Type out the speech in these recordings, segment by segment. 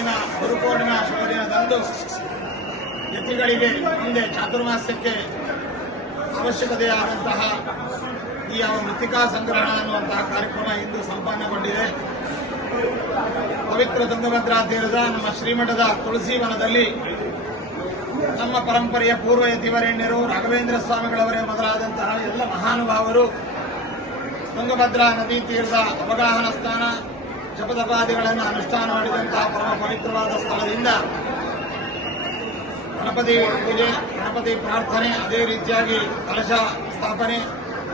ನಾಡಿನ ಗುರುಪೂರ್ಣಿಮಾ ಶುಭ ದಿನದಂದು ಯತಿಗಳಿಗೆ ಮುಂದೆ ಚಾತುರ್ಮಾಸ್ಯಕ್ಕೆ ಅವಶ್ಯಕತೆಯಾದಂತಹ ಈ ಅವರ ಮೃತಿಕಾ ಸಂಗ್ರಹಣ ಅನ್ನುವಂತಹ ಕಾರ್ಯಕ್ರಮ ಇಂದು ಸಂಪನ್ನಗೊಂಡಿದೆ. ಪವಿತ್ರ ತುಂಗಭದ್ರಾ ತೀರದ ನಮ್ಮ ಶ್ರೀಮಠದ ತುಳಸಿ ವನದಲ್ಲಿ ನಮ್ಮ ಪರಂಪರೆಯ ಪೂರ್ವ ಯತಿವರೇಣ್ಯರು ರಾಘವೇಂದ್ರ ಸ್ವಾಮಿಗಳವರೇ ಮೊದಲಾದಂತಹ ಎಲ್ಲ ಮಹಾನುಭಾವರು ತುಂಗಭದ್ರಾ ನದಿ ತೀರದ ಅವಗಾಹನ ಸ್ಥಾನ ಜಪದಪಾದಿಗಳನ್ನು ಅನುಷ್ಠಾನ ಮಾಡಿದಂತಹ ಪರಮ ಪವಿತ್ರವಾದ ಸ್ಥಳದಿಂದ ಗಣಪತಿ ಪೂಜೆ, ಗಣಪತಿ ಪ್ರಾರ್ಥನೆ, ಅದೇ ರೀತಿಯಾಗಿ ಕಲಶ ಸ್ಥಾಪನೆ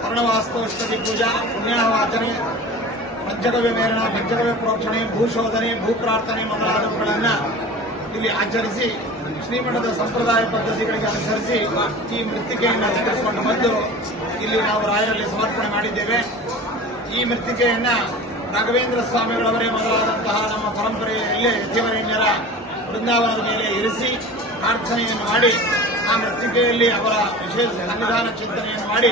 ಅರ್ಣವಾಸ್ತೋಷ್ಟತಿ ಪೂಜಾ ಪುಣ್ಯಾಹವಾಚನೆ ಪಂಚಗವ್ಯ ಮೇರಣ ಪಂಚಗವ್ಯ ಪ್ರೋಕ್ಷಣೆ, ಭೂಶೋಧನೆ ಭೂ ಪ್ರಾರ್ಥನೆ ಮೊದಲಾದವುಗಳನ್ನು ಇಲ್ಲಿ ಆಚರಿಸಿ, ಶ್ರೀಮಠದ ಸಂಪ್ರದಾಯ ಪದ್ಧತಿಗಳಿಗೆ ಅನುಸರಿಸಿ ಈ ಮೃತ್ತಿಕೆಯನ್ನು ತೆಗೆದುಕೊಂಡು ಬಂದು ಇಲ್ಲಿ ನಾವು ರಾಯರಲ್ಲಿ ಸಮರ್ಪಣೆ ಮಾಡಿದ್ದೇವೆ. ಈ ಮೃತ್ತಿಕೆಯನ್ನ ರಾಘವೇಂದ್ರ ಸ್ವಾಮಿಗಳವರೇ ಮೊದಲಾದಂತಹ ನಮ್ಮ ಪರಂಪರೆಯಲ್ಲಿ ದೇವರೇಣ್ಯರ ವೃಂದಾವನದ ಮೇಲೆ ಇರಿಸಿ ಪ್ರಾರ್ಥನೆಯನ್ನು ಮಾಡಿ, ಆ ಮೃತ್ತಿಕೆಯಲ್ಲಿ ಅವರ ವಿಶೇಷ ಸನ್ನಿಧಾನ ಚಿಂತನೆಯನ್ನು ಮಾಡಿ,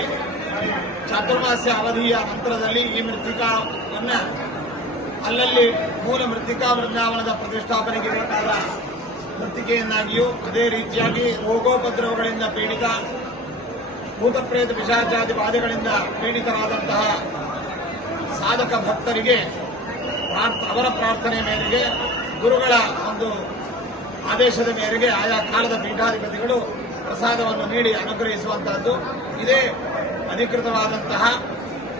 ಚಾತುರ್ಮಾಸ್ಯ ಅವಧಿಯ ನಂತರದಲ್ಲಿ ಈ ಮೃತ್ತಿಕಾವನ್ನು ಅಲ್ಲಲ್ಲಿ ಮೂಲ ಮೃತ್ತಿಕಾ ವೃಂದಾವನದ ಪ್ರತಿಷ್ಠಾಪನೆಗೆ ಬೇಕಾದ ಮೃತ್ತಿಕೆಯನ್ನಾಗಿಯೂ ಅದೇ ರೀತಿಯಾಗಿ ರೋಗೋಪದ್ರವಗಳಿಂದ ಪೀಡಿತ, ಭೂತಪ್ರೇತ ಪಿಶಾಚಾದಿ ಬಾಧೆಗಳಿಂದ ಪೀಡಿತರಾದಂತಹ ಸಾಧಕ ಭಕ್ತರಿಗೆ ಅವರ ಪ್ರಾರ್ಥನೆ ಮೇರೆಗೆ ಗುರುಗಳ ಒಂದು ಆದೇಶದ ಮೇರೆಗೆ ಆಯಾ ಕಾಲದ ಪೀಠಾಧಿಪತಿಗಳು ಪ್ರಸಾದವನ್ನು ನೀಡಿ ಅನುಗ್ರಹಿಸುವಂತಹದ್ದು. ಇದೇ ಅಧಿಕೃತವಾದಂತಹ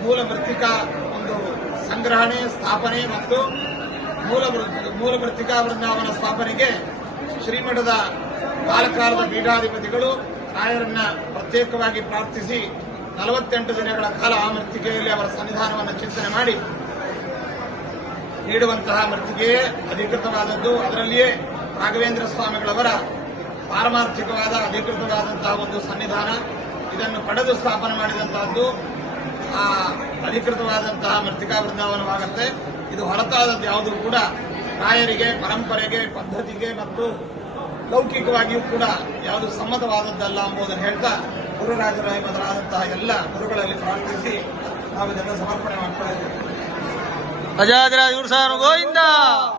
ಮೂಲ ಮೃತ್ತಿಕಾ ಒಂದು ಸಂಗ್ರಹಣೆ, ಸ್ಥಾಪನೆ ಮತ್ತು ಮೂಲ ಮೂಲ ಮೃತ್ತಿಕಾ ವೃಂದಾವನ ಸ್ಥಾಪನೆಗೆ ಶ್ರೀಮಠದ ಕಾಲಕಾಲದ ಪೀಠಾಧಿಪತಿಗಳು ರಾಯರನ್ನ ಪ್ರತ್ಯೇಕವಾಗಿ ಪ್ರಾರ್ಥಿಸಿ ನಲವತ್ತೆಂಟು ದಿನಗಳ ಕಾಲ ಆ ಮೃತ್ತಿಕೆಯಲ್ಲಿ ಅವರ ಸನ್ನಿಧಾನವನ್ನು ಚಿಂತನೆ ಮಾಡಿ ನೀಡುವಂತಹ ಮೃತ್ತಿಗೆಯೇ ಅಧಿಕೃತವಾದದ್ದು. ಅದರಲ್ಲಿಯೇ ರಾಘವೇಂದ್ರ ಸ್ವಾಮಿಗಳವರ ಪಾರಮಾರ್ಥಿಕವಾದ ಅಧಿಕೃತವಾದಂತಹ ಒಂದು ಸನ್ನಿಧಾನ, ಇದನ್ನು ಪಡೆದು ಸ್ಥಾಪನೆ ಮಾಡಿದಂತಹದ್ದು, ಆ ಅಧಿಕೃತವಾದಂತಹ ಮೃತ್ತಿಕಾ ವೃಂದಾವನವಾಗುತ್ತೆ. ಇದು ಹೊರತಾದದ್ದು ಯಾವುದೂ ಕೂಡ ರಾಯರಿಗೆ, ಪರಂಪರೆಗೆ, ಪದ್ಧತಿಗೆ ಮತ್ತು ಲೌಕಿಕವಾಗಿಯೂ ಕೂಡ ಯಾವುದು ಸಮ್ಮತವಾದದ್ದಲ್ಲ ಎಂಬುದನ್ನು ಹೇಳ್ತಾ ಗುರುರಾಜರಾಯ ಮೊದಲಾದಂತಹ ಎಲ್ಲ ಗುರುಗಳಲ್ಲಿ ಪ್ರಾರ್ಥಿಸಿ ನಾವು ಇದನ್ನು ಸಮರ್ಪಣೆ ಮಾಡ್ತಾ ಇದ್ದೇವೆ ಅಜಾದಿರಾಜ ಗುರು ಗೋವಿಂದ!